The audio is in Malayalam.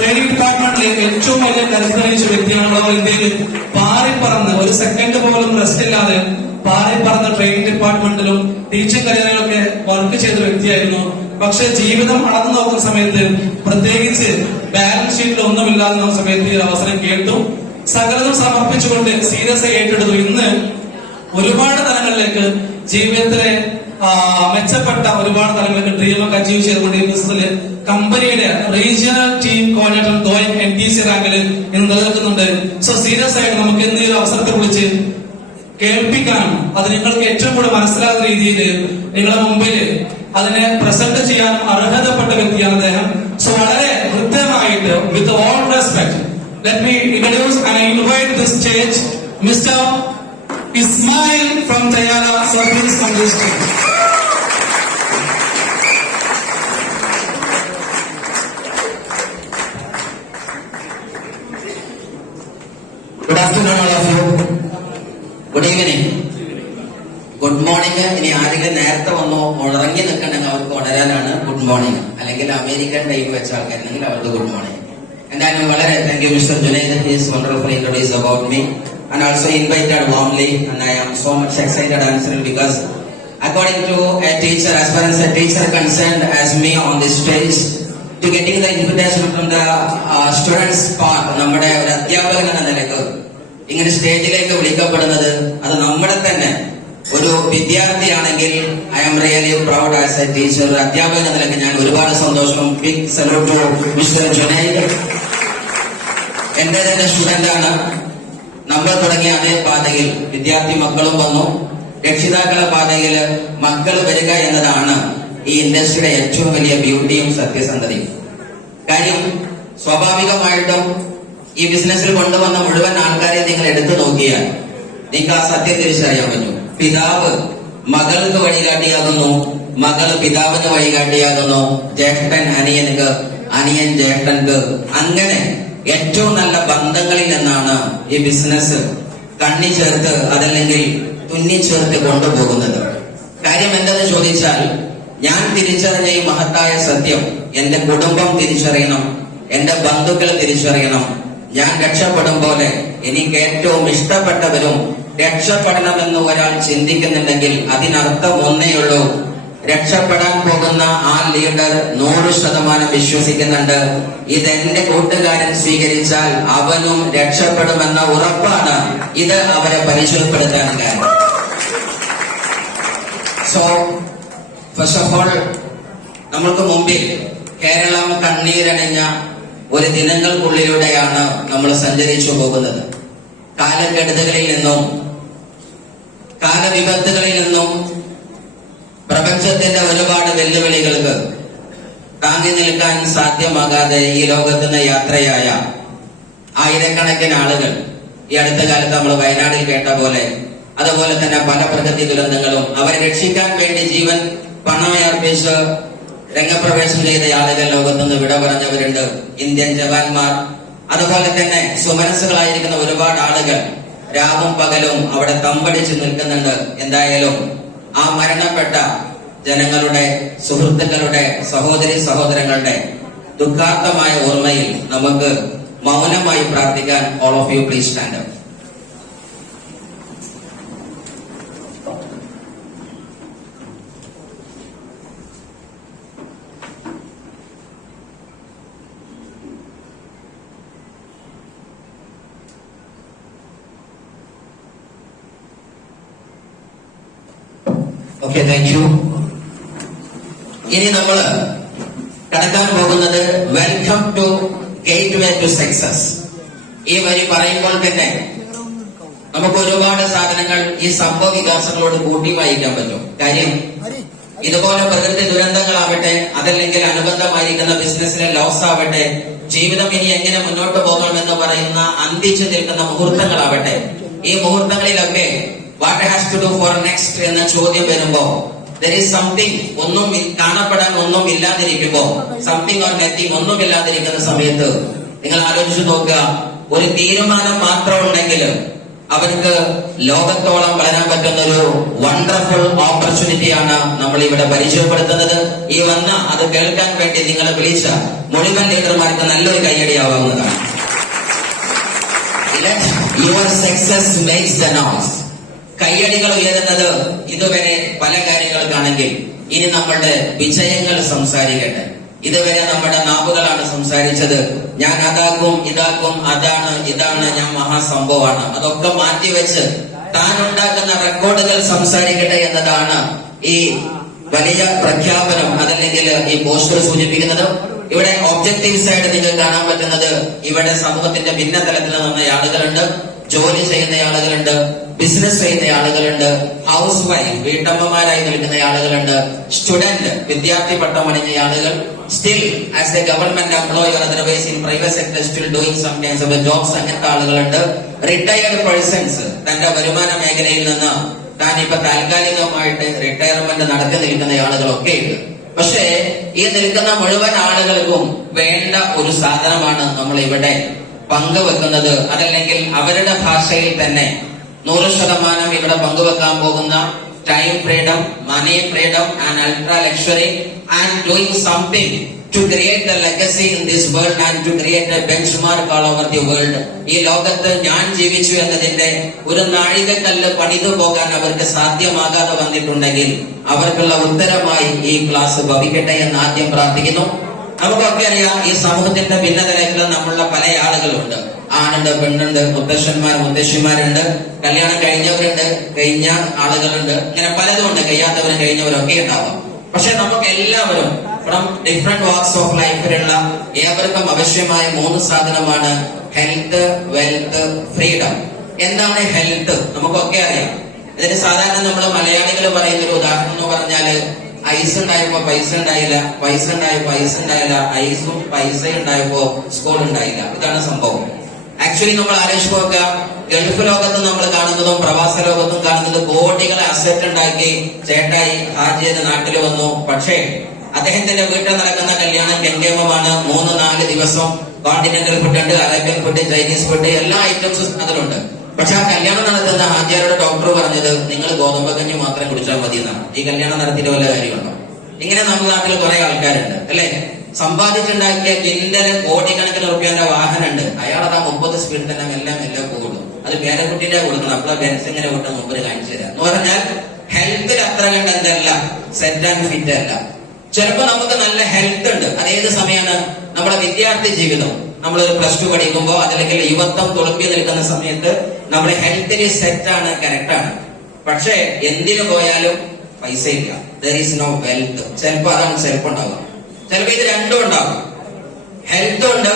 ട്രെയിനിങ് ഡിപ്പാർട്ട്മെന്റിൽ ഏറ്റവും വലിയ കരുത്തറിയിച്ച വ്യക്തിയാണല്ലോ ഇന്ത്യയിൽ. പാറിപ്പറന്ന് ഒരു സെക്കൻഡ് പോലും റെസ്റ്റ് ഇല്ലാതെ പാറിപ്പറന്ന് ട്രെയിനിങ് ഡിപ്പാർട്ട്മെന്റിലും ടീച്ചിങ് കരിയറിലൊക്കെ വർക്ക് ചെയ്ത വ്യക്തിയായിരുന്നു. പക്ഷെ ജീവിതം അളന്നു നോക്കുന്ന സമയത്ത്, പ്രത്യേകിച്ച് ബാലൻസ് ഷീറ്റിൽ ഒന്നുമില്ലാതെ സമയത്ത് ഈ അവസരം കേട്ടു, സകലതും സമർപ്പിച്ചുകൊണ്ട് സീരിയസ് ആയി ഏറ്റെടുത്തു. ഇന്ന് ഒരുപാട് തലങ്ങളിലേക്ക് ജീവിതത്തിലെ മെച്ചപ്പെട്ട ഒരുപാട് തലങ്ങളിലേക്ക് ഡ്രീമൊക്കെ അച്ചീവ് ചെയ്തുകൊണ്ട് ഈ ബിസിനസ്സിൽ കമ്പനിയുടെ regional team coordinator going NTC റാങ്കിൽ ഇന്ന് നിലനിൽക്കുന്നുണ്ട്. സോ സീരിയസ് ആയിട്ട് നമുക്ക് ഇന്ന് ഈ അവസരത്തെ വിളിച്ച് കേൾപ്പിക്കാനും അത് നിങ്ങൾക്ക് ഏറ്റവും കൂടുതൽ മനസ്സിലാകുന്ന രീതിയിൽ നിങ്ങളുടെ മുമ്പിൽ അതിനെ പ്രസന്റ് ചെയ്യാനും അർഹതപ്പെട്ട വ്യക്തിയാണ് അദ്ദേഹം. സോ വളരെ കൃത്യമായിട്ട് with all respect let me introduce and invite this stage mister Ismail from Tayala. So please come this way. Good afternoon all of you. Good evening. Good morning. ഇനി ആരെങ്കിലും നേരത്തെ വന്നോ ഉറങ്ങി നിൽക്കണമെങ്കിൽ അവർക്ക് ഉണരാനാണ് ഗുഡ് മോർണിംഗ്. അല്ലെങ്കിൽ അമേരിക്കൻ ടൈം വെച്ച ആൾക്കാരുണ്ടെങ്കിൽ അവർക്ക് ഗുഡ് മോർണിംഗ്. എന്തായാലും വളരെ thank you mister Junaid. He is wonderful introduced about me and also invited warmly, and I am so much excited answering because according to a teacher, as far as a teacher concerned as me on this stage, to getting the invitation from the students part, നമ്മുടെ ഒരു അധ്യാപകൻ എന്ന നിലക്ക് ഇങ്ങനെ സ്റ്റേജിലേക്ക് വിളിക്കപ്പെടുന്നത് അത് നമ്മുടെ തന്നെ ഒരു വിദ്യാർത്ഥിയാണെങ്കിൽ I am really proud as a teacher. അധ്യാപകൻ എന്ന നിലക്ക് ഞാൻ ഒരുപാട് സന്തോഷം. Big salute to mister Junaid. എന്റെ തന്നെ സ്റ്റുഡന്റ് ആണ്. നമ്മൾ തുടങ്ങിയ അതേ പാതയിൽ വിദ്യാർത്ഥി മക്കളും വന്നു. രക്ഷിതാക്കളുടെ പാതയിൽ മക്കൾ വരിക എന്നതാണ് ഈ ഇൻഡസ്ട്രിയുടെ ഏറ്റവും വലിയ ബ്യൂട്ടിയും സത്യസന്ധതയും. കാര്യം സ്വാഭാവികമായിട്ടും ഈ ബിസിനസ്സിൽ കൊണ്ടുവന്ന മുഴുവൻ ആൾക്കാരെ നിങ്ങൾ എടുത്തു നോക്കിയാൽ നിങ്ങൾക്ക് ആ സത്യം തിരിച്ചറിയാൻ പറ്റും. പിതാവ് മകൾക്ക് വഴികാട്ടിയാകുന്നു, മകൾ പിതാവിന് വഴികാട്ടിയാകുന്നു, ജ്യേഷ്ഠൻ അനിയനുക്ക്, അനിയൻ ജ്യേഷ്ഠൻക്ക്. അങ്ങനെ ഏറ്റവും നല്ല ബന്ധങ്ങളിൽ നിന്നാണ് ഈ ബിസിനസ് കണ്ണി ചേർത്ത് അതല്ലെങ്കിൽ തുന്നിച്ചേർത്ത് കൊണ്ടുപോകുന്നത്. കാര്യം എന്തെന്ന് ചോദിച്ചാൽ, ഞാൻ തിരിച്ചറിഞ്ഞ ഈ മഹത്തായ സത്യം എന്റെ കുടുംബം തിരിച്ചറിയണം, എന്റെ ബന്ധുക്കൾ തിരിച്ചറിയണം. ഞാൻ രക്ഷപ്പെടും പോലെ എനിക്ക് ഏറ്റവും ഇഷ്ടപ്പെട്ടവരും രക്ഷപ്പെടണമെന്ന് ഒരാൾ ചിന്തിക്കുന്നുണ്ടെങ്കിൽ അതിനർത്ഥം ഒന്നേയുള്ളൂ, രക്ഷപ്പെടാൻ പോകുന്ന ആ ലീഡർ 100% വിശ്വസിക്കുന്നുണ്ട്. ഇതെന്റെ കൂട്ടുകാരൻ സ്വീകരിച്ചാൽ അവനും രക്ഷപ്പെടുമെന്ന ഉറപ്പാണ് ഇത് അവരെ പരിചയപ്പെടുത്താൻ കാരണം. സോ ഫസ്റ്റ് ഓഫ് ഓൾ നമ്മൾക്ക് മുമ്പിൽ കേരളം കണ്ണീരണിഞ്ഞ ഒരു ദിനങ്ങൾക്കുള്ളിലൂടെയാണ് നമ്മൾ സഞ്ചരിച്ചു പോകുന്നത്. കാലക്കെടുതികളിൽ നിന്നും കാലവിപത്തുകളിൽ നിന്നും പ്രപഞ്ചത്തിന്റെ ഒരുപാട് വെല്ലുവിളികൾക്ക് താങ്ങി നിൽക്കാൻ സാധ്യമാകാതെ ഈ ലോകത്ത് നിന്ന് യാത്രയായ ആയിരക്കണക്കിന് ആളുകൾ ഈ അടുത്ത കാലത്ത് നമ്മൾ വയനാട്ടിൽ കേട്ട പോലെ, അതുപോലെ തന്നെ പല പ്രകൃതി ദുരന്തങ്ങളും അവരെ രക്ഷിക്കാൻ വേണ്ടി ജീവൻ പണമയർപ്പിച്ച് രംഗപ്രവേശം ചെയ്ത ആളുകൾ ലോകത്തുനിന്ന് വിട പറഞ്ഞവരുണ്ട്. ഇന്ത്യൻ ജവാന്മാർ, അതുപോലെ തന്നെ സുമനസ്സുകളായിരിക്കുന്ന ഒരുപാട് ആളുകൾ രാവും പകലും അവിടെ തമ്പടിച്ച് നിൽക്കുന്നുണ്ട്. എന്തായാലും ആ മരണപ്പെട്ട ജനങ്ങളുടെ, സുഹൃത്തുക്കളുടെ, സഹോദരി സഹോദരങ്ങളുടെ ദുഃഖാർത്ഥമായ ഓർമ്മയിൽ നമുക്ക് മൗനമായി പ്രാർത്ഥിക്കാൻ. All of you please stand up. Okay, thank you. ഇനി നമ്മൾ കടക്കാൻ പോകുന്നത് welcome to gateway to success. ഈ വരി പറയുമ്പോൾ തന്നെ നമുക്ക് ഒരുപാട് സാധനങ്ങൾ ഈ സംഭവ വികാസങ്ങളോട് കൂട്ടി വായിക്കാൻ പറ്റും. കാര്യം ഇതുപോലെ പ്രകൃതി ദുരന്തങ്ങളാവട്ടെ, അതല്ലെങ്കിൽ അനുബന്ധമായിരിക്കുന്ന ബിസിനസ്സിലെ ലോസ് ആവട്ടെ, ജീവിതം ഇനി എങ്ങനെ മുന്നോട്ട് പോകണമെന്ന് പറയുന്ന അന്തിച്ചു നിൽക്കുന്ന മുഹൂർത്തങ്ങളാവട്ടെ, ഈ മുഹൂർത്തങ്ങളിലൊക്കെ what has to do for next എന്ന ചോദ്യം വരുമ്പോ there is something, ഒന്നും കാണപ്പെടാൻ ഒന്നും ഇല്ലാതിരിക്കുമ്പോ, സംതിങ് ഓർ നത്തിങ് ഒന്നും ഇല്ലാതിരിക്കുന്ന സമയത്ത് നിങ്ങൾ ആലോചിച്ചു നോക്കുക, ഒരു തീരുമാനം മാത്രം ഉണ്ടെങ്കിൽ അവർക്ക് ലോകത്തോളം വളരാൻ പറ്റുന്ന ഒരു വണ്ടർഫുൾ ഓപ്പർച്യൂണിറ്റിയാണ് നമ്മൾ ഇവിടെ പരിചയപ്പെടുത്തുന്നത്. ഈ വന്ന അത് കേൾക്കാൻ വേണ്ടി നിങ്ങൾ വിളിച്ച മുഴുവൻ ലീഡർമാർക്ക് നല്ലൊരു കയ്യടിയാവുന്നതാണ്. Let your success makes the noise. കയ്യടികൾ ഉയരുന്നത് ഇതുവരെ പല കാര്യങ്ങൾക്കാണെങ്കിൽ ഇനി നമ്മളുടെ വിജയങ്ങൾ സംസാരിക്കട്ടെ. ഇതുവരെ നമ്മുടെ നാവുകളാണ് സംസാരിച്ചത്. ഞാൻ അതാക്കും ഇതാക്കും, അതാണ് ഇതാണ്, ഞാൻ മഹാസംഭവമാണ്. അതൊക്കെ മാറ്റിവെച്ച് താൻ ഉണ്ടാക്കുന്ന റെക്കോർഡുകൾ സംസാരിക്കട്ടെ എന്നതാണ് ഈ വലിയ പ്രഖ്യാപനം, അതല്ലെങ്കിൽ ഈ പോസ്റ്റർ സൂചിപ്പിക്കുന്നത്. ഇവിടെ ഒബ്ജക്റ്റീവ് സൈഡ് നിങ്ങൾക്ക് കാണാൻ പറ്റുന്നത്, ഇവിടെ സമൂഹത്തിന്റെ ഭിന്ന തലത്തിൽ നിന്ന ആളുകളുണ്ട്, ജോലി ചെയ്യുന്ന ആളുകളുണ്ട്, ബിസിനസ് ചെയ്യുന്ന ആളുകളുണ്ട്, ഹൗസ് വൈഫ് വീട്ടമ്മമാരായി നിൽക്കുന്ന ആളുകളുണ്ട്, സ്റ്റുഡന്റ് വിദ്യാർത്ഥി പട്ടം അണിഞ്ഞ ആളുകൾ, still as a government employee or otherwise in private sector still doing some kinds of jobs, അങ്ങനത്തെ ആളുകളുണ്ട്. റിട്ടയർഡ് പേഴ്സൺസ് തന്റെ വരുമാന മേഖലയിൽ നിന്ന് താൻ ഇപ്പൊ താൽക്കാലികമായിട്ട് റിട്ടയർമെന്റ് നടത്തി നിൽക്കുന്ന ആളുകളൊക്കെ ഉണ്ട്. പക്ഷേ ഈ നിൽക്കുന്ന മുഴുവൻ ആളുകൾക്കും വേണ്ട ഒരു സാധനമാണ് നമ്മൾ ഇവിടെ പങ്കുവെക്കുന്നത്. അതല്ലെങ്കിൽ അവരുടെ ഭാഷയിൽ തന്നെ 100% ഇവിടെ പങ്കുവെക്കാൻ പോകുന്ന time freedom, money freedom and ultra luxury and doing something to create the legacy in this world and to create a benchmark all over the world. ഈ ലോകത്ത് ഞാൻ ജീവിച്ചു എന്നതിന്റെ ഒരു നാഴികക്കല്ല് പണിതു പോകാൻ അവർക്ക് സാധ്യമാകാതെ വന്നിട്ടുണ്ടെങ്കിൽ അവർക്കുള്ള ഉത്തരമായി ഈ ക്ലാസ് ഭവിക്കട്ടെ എന്ന് ആദ്യം പ്രാർത്ഥിക്കുന്നു. നമുക്കൊക്കെ അറിയാം, ഈ സമൂഹത്തിന്റെ ഭിന്നതരത്തിൽ നമ്മളുടെ പല ആളുകളുണ്ട്. ആണുണ്ട്, പെണ്ണുണ്ട്, മുത്തശ്ശന്മാർ മുത്തശ്ശിമാരുണ്ട്, കല്യാണം കഴിഞ്ഞവരുണ്ട്, കഴിഞ്ഞ ആളുകളുണ്ട്, ഇങ്ങനെ പലതും ഉണ്ട്. കഴിയാത്തവരും കഴിഞ്ഞവരൊക്കെ ഉണ്ടാവാം. പക്ഷെ നമുക്ക് എല്ലാവരും ഫ്രം ഡിഫറെന്റ് വാക്സ് ഓഫ് ലൈഫിലുള്ള ഏവർക്കും ആവശ്യമായ 3 സാധനമാണ് ഹെൽത്ത്, വെൽത്ത്, ഫ്രീഡം. എന്താണ് ഹെൽത്ത്? നമുക്കൊക്കെ അറിയാം. ഇതിന് സാധാരണ നമ്മൾ മലയാളികൾ പറയുന്ന ഒരു ഉദാഹരണം എന്ന് പറഞ്ഞാല്, ഐസ് ഉണ്ടായപ്പോ പൈസ ഉണ്ടായില്ല, പൈസ ഉണ്ടായപ്പോ ഐസ് ഉണ്ടായില്ല, ഐസും പൈസ ഉണ്ടായപ്പോ സ്കൂൾ ഉണ്ടായില്ല. ഇതാണ് സംഭവം. ആക്ച്വലി നമ്മൾ ആലോചിച്ച് നോക്കുക, ഗൾഫ് ലോകത്ത് നമ്മൾ കാണുന്നതും പ്രവാസ ലോകത്തും കാണുന്നത് കോടികളെ അസറ്റ് ഉണ്ടാക്കി ചേട്ടായി ഹാജ് ചെയ്ത് നാട്ടിൽ വന്നു. പക്ഷേ അദ്ദേഹത്തിന്റെ വീട്ടിൽ നടക്കുന്ന കല്യാണം കെങ്കേമമാണ്. 3-4 ദിവസം കോണ്ടിനെന്റൽ ഫുഡ് ഉണ്ട്, അറേബ്യൻ ഫുഡ്, ചൈനീസ് ഫുഡ്, എല്ലാ ഐറ്റംസും അതിലുണ്ട്. പക്ഷെ ആ കല്യാണം നടത്തുന്ന ഹാജിയാരോട് ഡോക്ടർ പറഞ്ഞത്, നിങ്ങൾ ഗോതമ്പ് കഞ്ഞി മാത്രം കുടിച്ചാൽ മതി എന്നാണ്. ഈ കല്യാണം നടത്തിയിട്ട് വല്ല കാര്യമുണ്ടോ? ഇങ്ങനെ നമ്മുടെ നാട്ടിൽ കുറെ ആൾക്കാരുണ്ട് അല്ലെ. സമ്പാദിച്ചുണ്ടാക്കിയ കിൻഡല് കോടിക്കണക്കിന് റുപ്യന്റെ വാഹനമുണ്ട്, അയാളത് 30 സ്പീഡിൽ തന്നെ എല്ലാം കൂടും. അത് പേരക്കുട്ടിന്റെ കൊടുക്കണം. അപ്പോൾ ബെൻസ് ഇങ്ങനെ വിട്ട് മുമ്പിൽ കാണിച്ചു തരാം എന്ന് പറഞ്ഞാൽ ഹെൽത്തിൽ അത്ര കണ്ട് എന്തല്ല, സെറ്റ് ആൻഡ് ഫിറ്റ് അല്ല. ചിലപ്പോ നമുക്ക് നല്ല ഹെൽത്ത് ഉണ്ട്. അതേത് സമയമാണ്? നമ്മുടെ വിദ്യാർത്ഥി ജീവിതം, നമ്മളൊരു +2 പഠിക്കുമ്പോ, അതല്ലെങ്കിൽ യുവത്വം തുളുമ്പി നിൽക്കുന്ന സമയത്ത് നമ്മുടെ ഹെൽത്തിന് സെറ്റാണ്, കറക്റ്റാണ്. പക്ഷെ എന്തിനു പോയാലും പൈസ ഇല്ല, ദർ ഈസ് നോ വെൽത്ത്. ചിലപ്പോ അതാണ് ചിലപ്പോ ഉണ്ടാവുക. ചിലപ്പോ ഇത് രണ്ടും ഉണ്ടാവും. ഹെൽത്ത് ഉണ്ട്,